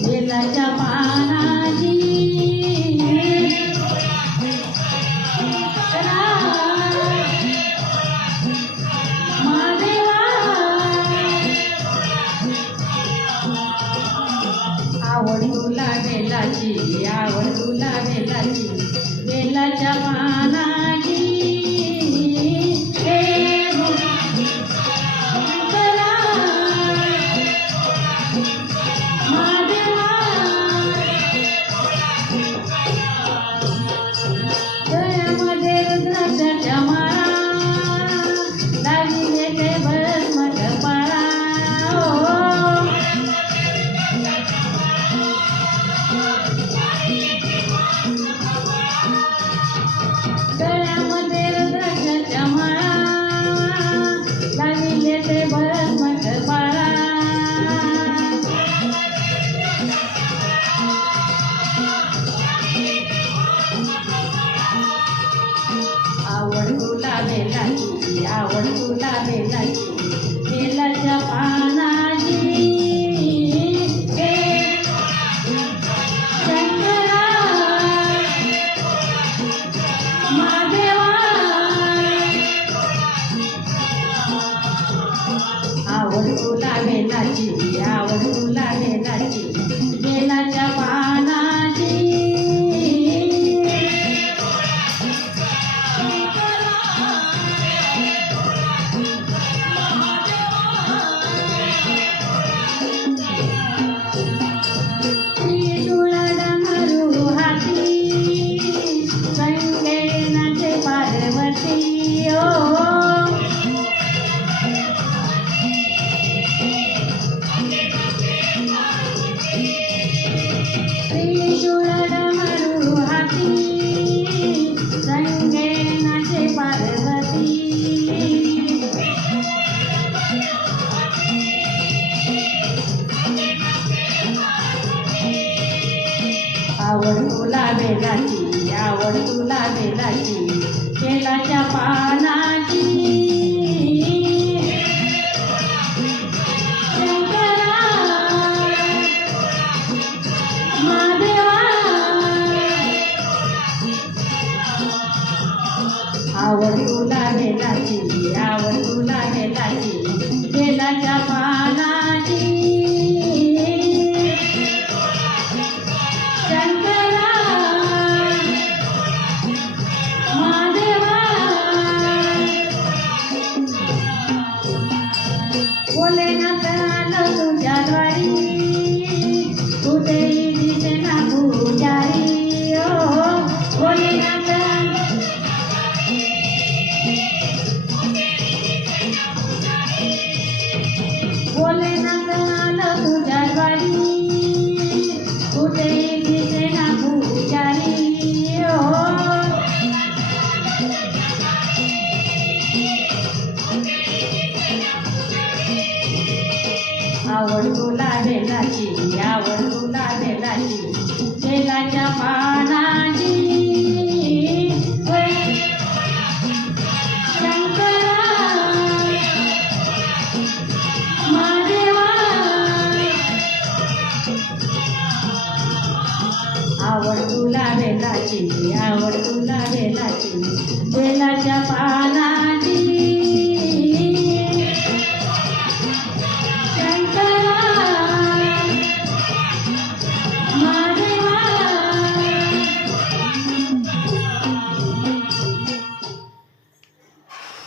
बेलाच्या पानाची महादेवा आवड तुला बेलाची, आवड तुला बेलाची, बेलाच्या पानाची आवड तुला बेलाची, आवड तुला बेलाची, बेलाच्या पानाची शंकरा महादेवा आवड तुला बेलाची, आवड तुला बेलाची, बेलाच्या पानाची आवड तुला बेलाची, आवड तुला बेलाची, बेलाच्या पानाची शंकरा महादेवा आवड तुला बेलाची, आवड तुला बेलाची, बेलाच्या पानाची भोलेनाथ आलो तुझ्या द्वारी, कुठेही दिसेना पुजारी ओ भोलेनाथ भोलेनाथ आलो तुझ्या द्वारी, कुठेही दिसेना पुजारी ओ आवड तुला बेलाची, आवड तुला बेलाची, बेलाच्या पानाची शंकरा महादेवा आवड तुला बेलाची, आवड तुला बेलाची, बेलाच्या पानाची